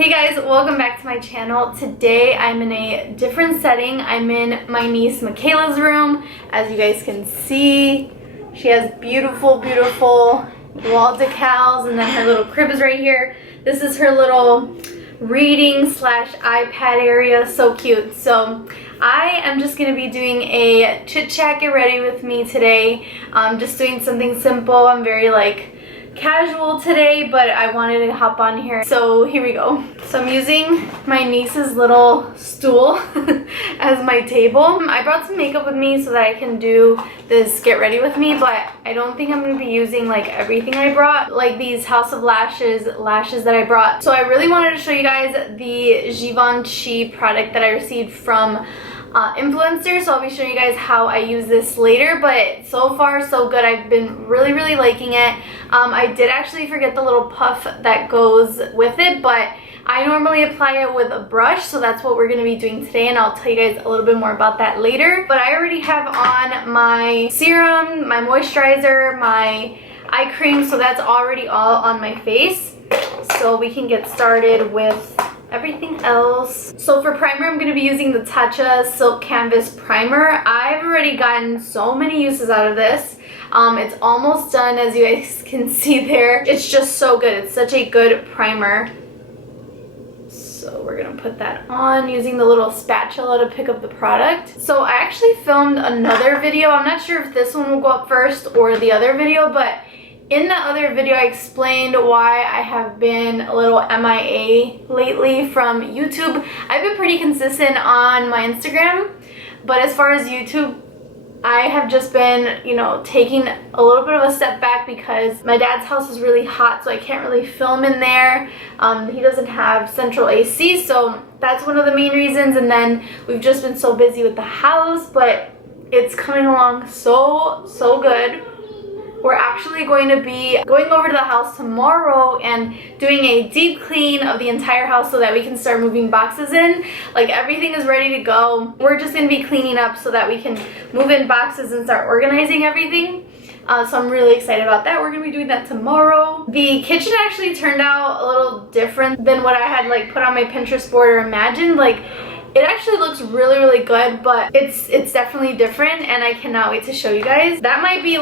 Hey guys, welcome back to my channel. Today I'm in a different setting. I'm in my niece Michaela's room. As you guys can see, she has beautiful wall decals, and then her little crib is right here. This is her little reading slash iPad area. So cute. So I am just going to be doing a chit chat, get ready with me today. Just doing something simple. I'm very casual today, but I wanted to hop on here, so here we go. So I'm using my niece's little stool as my table. I brought some makeup with me so that I can do this get ready with me, but I don't think I'm going to be using everything I brought, like these House of lashes that I brought. So I really wanted to show you guys the Givenchy product that I received from influencer, so I'll be showing you guys how I use this later, but so far so good. I've been really liking it. I did actually forget the little puff that goes with it, but I normally apply it with a brush, so that's what we're going to be doing today, and I'll tell you guys a little bit more about that later. But I already have on my serum, my moisturizer, my eye cream, so that's already all on my face, so we can get started with everything else. So for primer, I'm going to be using the Tatcha Silk Canvas Primer. I've already gotten so many uses out of this. It's almost done, as you guys can see there. It's just so good. It's such a good primer. So we're going to put that on using the little spatula to pick up the product. So I actually filmed another video. I'm not sure if this one will go up first or the other video, but in the other video, I explained why I have been a little MIA lately from YouTube. I've been pretty consistent on my Instagram, but as far as YouTube, I have just been, taking a little bit of a step back because my dad's house is really hot, so I can't really film in there. He doesn't have central AC, so that's one of the main reasons. And then we've just been so busy with the house, but it's coming along so good. We're actually going to be going over to the house tomorrow and doing a deep clean of the entire house so that we can start moving boxes in. Everything is ready to go. We're just going to be cleaning up so that we can move in boxes and start organizing everything. So I'm really excited about that. We're going to be doing that tomorrow. The kitchen actually turned out a little different than what I had put on my Pinterest board or imagined. It actually looks really good, but it's definitely different, and I cannot wait to show you guys. That might be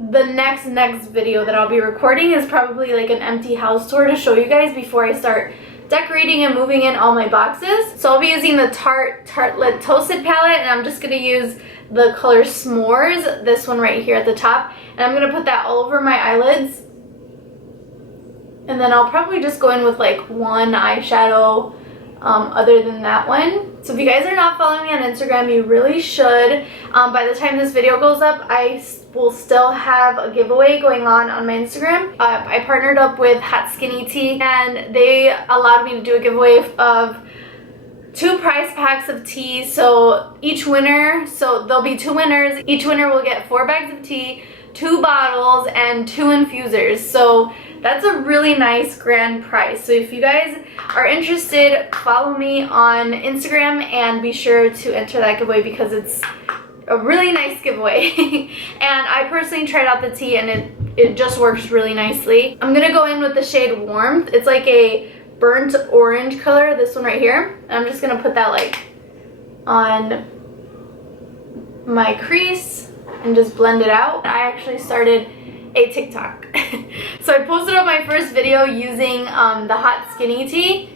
the next video that I'll be recording is probably an empty house tour to show you guys before I start decorating and moving in all my boxes. So I'll be using the Tartelette Toasted palette, and I'm just going to use the color S'mores, this one right here at the top, and I'm going to put that all over my eyelids. And then I'll probably just go in with one eyeshadow other than that one. So if you guys are not following me on Instagram, you really should. By the time this video goes up, I will still have a giveaway going on my Instagram. I partnered up with Hot Skinny Tea, and they allowed me to do a giveaway of 2 prize packs of tea. So each winner, so there'll be 2 winners. Each winner will get 4 bags of tea, 2 bottles, and 2 infusers. So that's a really nice grand prize. So if you guys are interested, follow me on Instagram and be sure to enter that giveaway because it's a really nice giveaway. And I personally tried out the tea, and it just works really nicely. I'm gonna go in with the shade Warmth. It's a burnt orange color, this one right here. And I'm just gonna put that on my crease and just blend it out. I actually started a TikTok. So I posted up my first video using the Hot Skinny Tea,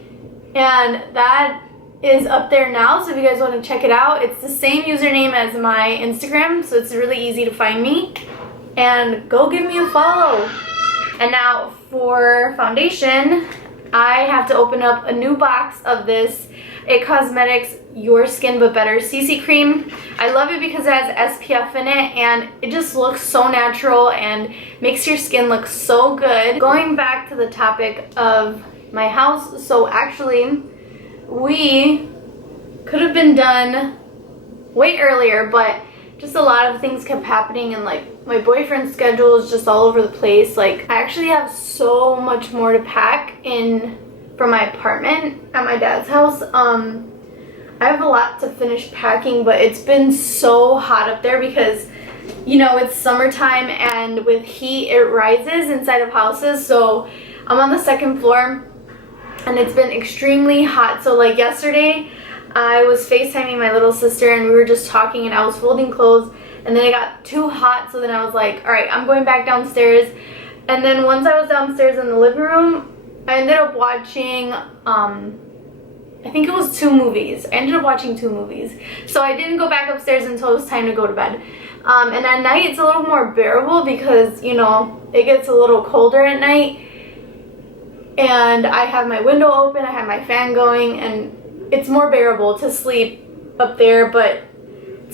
and that is up there now, so if you guys want to check it out, it's the same username as my Instagram, so it's really easy to find me, and go give me a follow. And now for foundation, I have to open up a new box of this It Cosmetics Your Skin But Better CC cream. I love it because it has SPF in it, and it just looks so natural and makes your skin look so good. Going back to the topic of my house, so actually we could have been done way earlier, but just a lot of things kept happening, and my boyfriend's schedule is just all over the place. I actually have so much more to pack in from my apartment at my dad's house. I have a lot to finish packing, but it's been so hot up there because it's summertime, and with heat it rises inside of houses. So I'm on the 2nd floor, and it's been extremely hot. So like yesterday I was FaceTiming my little sister and we were just talking and I was folding clothes, and then it got too hot, so then I was like, alright, I'm going back downstairs. And then once I was downstairs in the living room, I ended up watching I think it was 2 movies. I ended up watching 2 movies. So I didn't go back upstairs until it was time to go to bed. And at night it's a little more bearable because, you know, it gets a little colder at night. And I have my window open, I have my fan going, and it's more bearable to sleep up there. But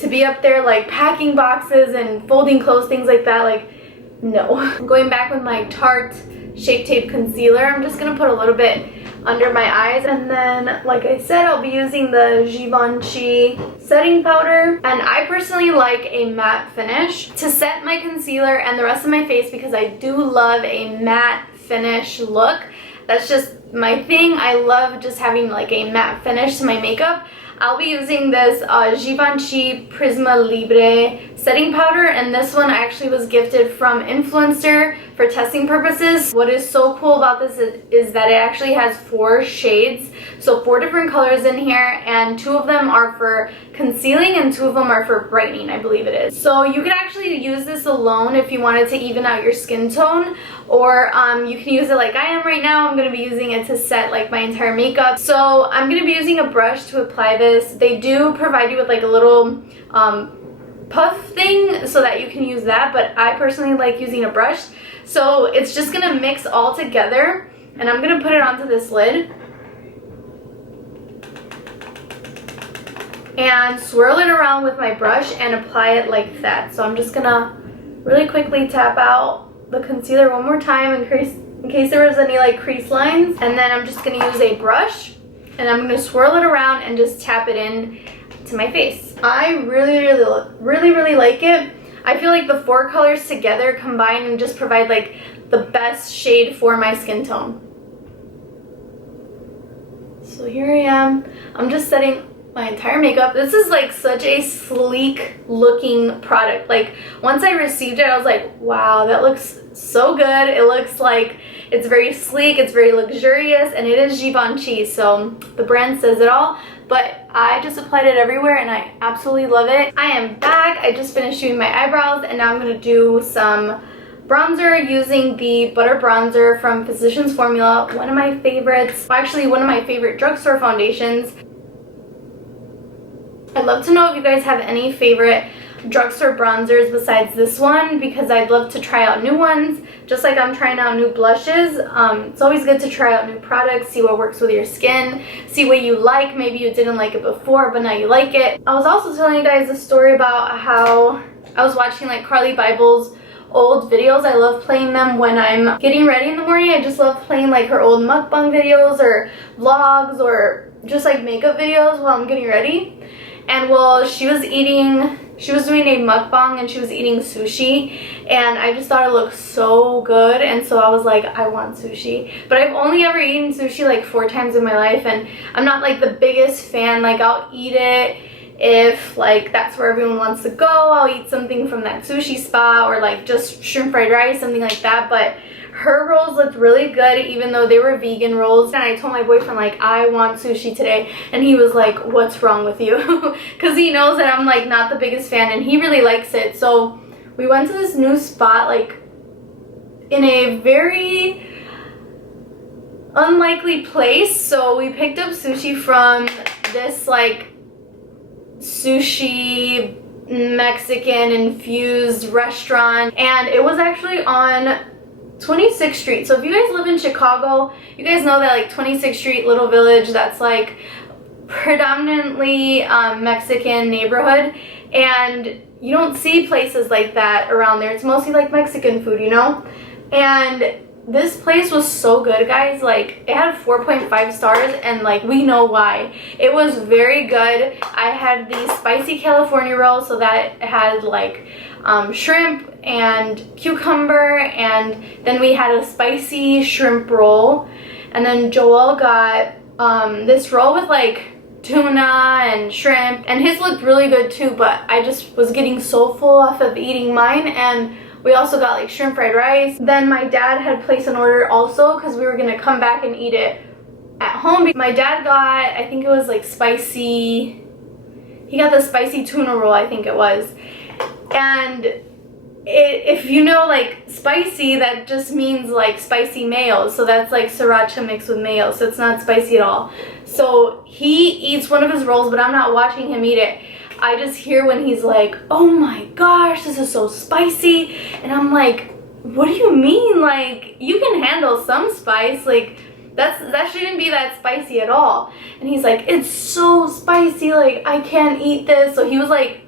to be up there like packing boxes and folding clothes, things like that, like, no. I'm going back with my Tarte Shape Tape Concealer. I'm just going to put a little bit under my eyes, and then like I said, I'll be using the Givenchy setting powder, and I personally like a matte finish to set my concealer and the rest of my face because I do love a matte finish look. That's just my thing. I love just having like a matte finish to my makeup. I'll be using this Givenchy Prisma Libre setting powder, and this one actually was gifted from Influencer for testing purposes. What is so cool about this is that it actually has 4 shades, so 4 different colors in here, and 2 of them are for concealing and 2 of them are for brightening, I believe it is. So you could actually use this alone if you wanted to even out your skin tone, or you can use it like I am right now. I'm going to be using it to set like my entire makeup. So I'm going to be using a brush to apply this. They do provide you with like a little puff thing so that you can use that, but I personally like using a brush. So it's just going to mix all together, and I'm going to put it onto this lid and swirl it around with my brush and apply it like that. So I'm just going to really quickly tap out the concealer one more time in case there was any like crease lines, and then I'm just going to use a brush and I'm going to swirl it around and just tap it in to my face. I really like it. I feel like the 4 colors together combine and just provide like the best shade for my skin tone. So here I am. I'm just setting my entire makeup. This is like such a sleek looking product. Like once I received it, I was like, wow, that looks so good. It looks like it's very sleek, it's very luxurious, and it is Givenchy, so the brand says it all. But I just applied it everywhere and I absolutely love it. I am back. I just finished doing my eyebrows, and now I'm going to do some bronzer using the Butter Bronzer from Physicians Formula. One of my favorites, well, actually one of my favorite drugstore foundations. I'd love to know if you guys have any favorite drugstore bronzers besides this one, because I'd love to try out new ones, just like I'm trying out new blushes. It's always good to try out new products, see what works with your skin, see what you like. Maybe you didn't like it before, but now you like it. I was also telling you guys a story about how I was watching like Carly Bible's old videos. I love playing them when I'm getting ready in the morning. I just love playing like her old mukbang videos or vlogs or just like makeup videos while I'm getting ready. And well, she was doing a mukbang and she was eating sushi, and I just thought it looked so good, and so I was like, I want sushi. But I've only ever eaten sushi like 4 times in my life, and I'm not like the biggest fan. Like I'll eat it if like that's where everyone wants to go. I'll eat something from that sushi spot, or like just shrimp fried rice, something like that. But her rolls looked really good, even though they were vegan rolls. And I told my boyfriend like, I want sushi today, and he was like, what's wrong with you? Because he knows that I'm like not the biggest fan, and he really likes it. So we went to this new spot like in a very unlikely place. So we picked up sushi from this like sushi Mexican infused restaurant, and it was actually on 26th Street. So if you guys live in Chicago, you guys know that like 26th Street, Little Village, that's like predominantly Mexican neighborhood, and you don't see places like that around there. It's mostly like Mexican food, you know? And this place was so good, guys. Like it had 4.5 stars, and like we know why. It was very good. I had the spicy California roll, so that had like shrimp and cucumber, and then we had a spicy shrimp roll, and then Joel got this roll with like tuna and shrimp, and his looked really good too, but I just was getting so full off of eating mine. And we also got like shrimp fried rice. Then my dad had placed an order also because we were gonna come back and eat it at home. My dad got, I think it was like spicy, he got the spicy tuna roll, I think it was. And if you know like spicy, that just means like spicy mayo. So that's like sriracha mixed with mayo. So it's not spicy at all. So he eats one of his rolls, but I'm not watching him eat it. I just hear when he's like, oh my gosh, this is so spicy. And I'm like, what do you mean? Like, you can handle some spice. Like, that shouldn't be that spicy at all. And he's like, it's so spicy. Like, I can't eat this. So he was like,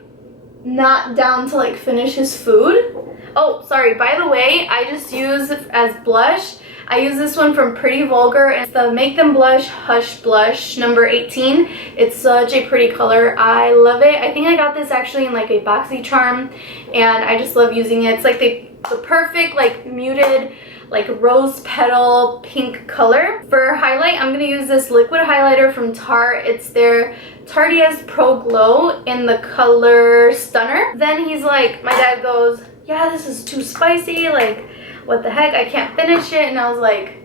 not down to like finish his food. Oh, sorry, by the way, I just use as blush, I use this one from Pretty Vulgar. It's the Make Them Blush Hush Blush number 18. It's such a pretty color. I love it. I think I got this actually in like a BoxyCharm, and I just love using it. It's like the perfect like muted like rose petal pink color. For highlight, I'm gonna use this liquid highlighter from Tarte. It's their Tarte's Pro Glow in the color Stunner. Then he's like, my dad goes, yeah, this is too spicy, like what the heck, I can't finish it. And I was like,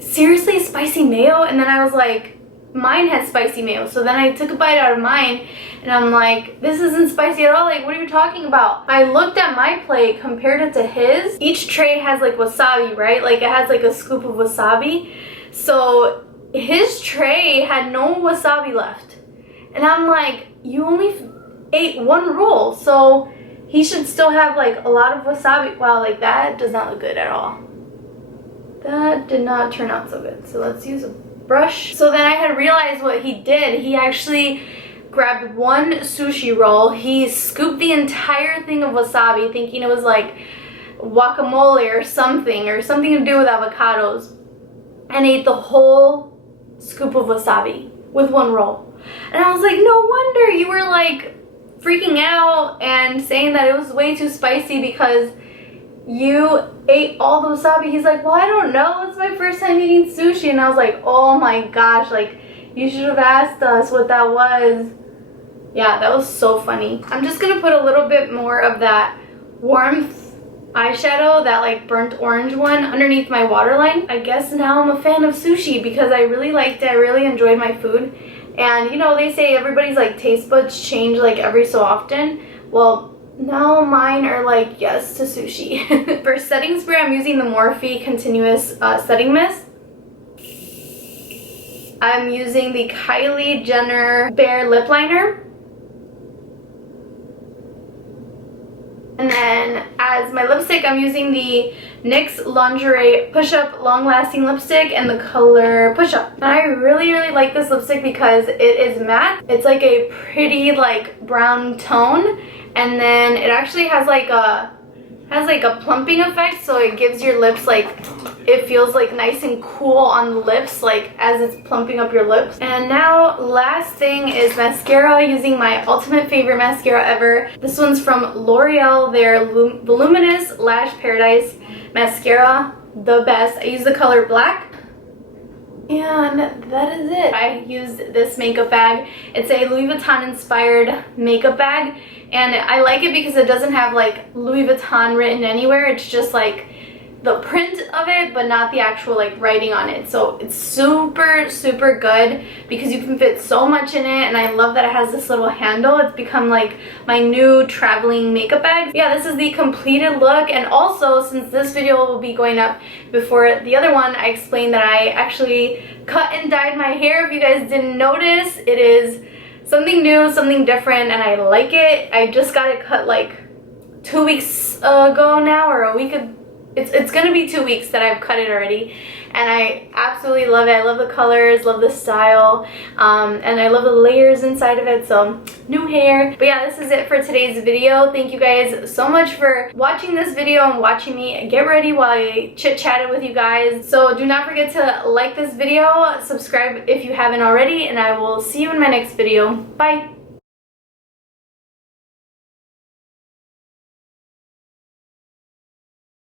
seriously, spicy mayo? And then I was like, mine has spicy mayo. So then I took a bite out of mine and I'm like, this isn't spicy at all. Like, what are you talking about? I looked at my plate, compared it to his. Each tray has like wasabi, right? Like it has like a scoop of wasabi. So his tray had no wasabi left. And I'm like, you only ate one roll, so he should still have like a lot of wasabi. Wow, like that does not look good at all. That did not turn out so good. So let's use a brush. So then I had realized what he did. He actually grabbed one sushi roll. He scooped the entire thing of wasabi, thinking it was like guacamole or something to do with avocados, and ate the whole scoop of wasabi with one roll. And I was like, no wonder you were like freaking out and saying that it was way too spicy because you ate all the wasabi. He's like, well, I don't know, it's my first time eating sushi. And I was like, oh my gosh, like you should have asked us what that was. Yeah, that was so funny. I'm just gonna put a little bit more of that warmth eyeshadow, that like burnt orange one, underneath my waterline. I guess now I'm a fan of sushi because I really liked it. I really enjoyed my food. And you know, they say everybody's like taste buds change like every so often. Well, now mine are like yes to sushi. For setting spray, I'm using the Morphe Continuous Setting Mist. I'm using the Kylie Jenner Bare Lip Liner. And then as my lipstick, I'm using the NYX Lingerie Push Up Long Lasting Lipstick in the color Push Up. And I really like this lipstick because it is matte. It's like a pretty like brown tone, and then it actually has like a plumping effect, so it gives your lips like, it feels like nice and cool on the lips, like as it's plumping up your lips. And now last thing is mascara, using my ultimate favorite mascara ever. This one's from L'Oreal, their Luminous Lash Paradise Mascara, the best. I use the color black. And that is it. I used this makeup bag. It's a Louis Vuitton inspired makeup bag, and I like it because it doesn't have like Louis Vuitton written anywhere. It's just like the print of it, but not the actual like writing on it. So it's super good because you can fit so much in it, and I love that it has this little handle. It's become like my new traveling makeup bag. Yeah, this is the completed look. And also, since this video will be going up before the other one, I explained that I actually cut and dyed my hair. If you guys didn't notice, it is something new, something different, and I like it. I just got it cut like 2 weeks ago now, or a week ago. It's gonna be 2 weeks that I've cut it already, and I absolutely love it. I love the colors, love the style, and I love the layers inside of it. So new hair. But yeah, this is it for today's video. Thank you guys so much for watching this video and watching me get ready while I chit-chatted with you guys. So do not forget to like this video, subscribe if you haven't already, and I will see you in my next video. Bye.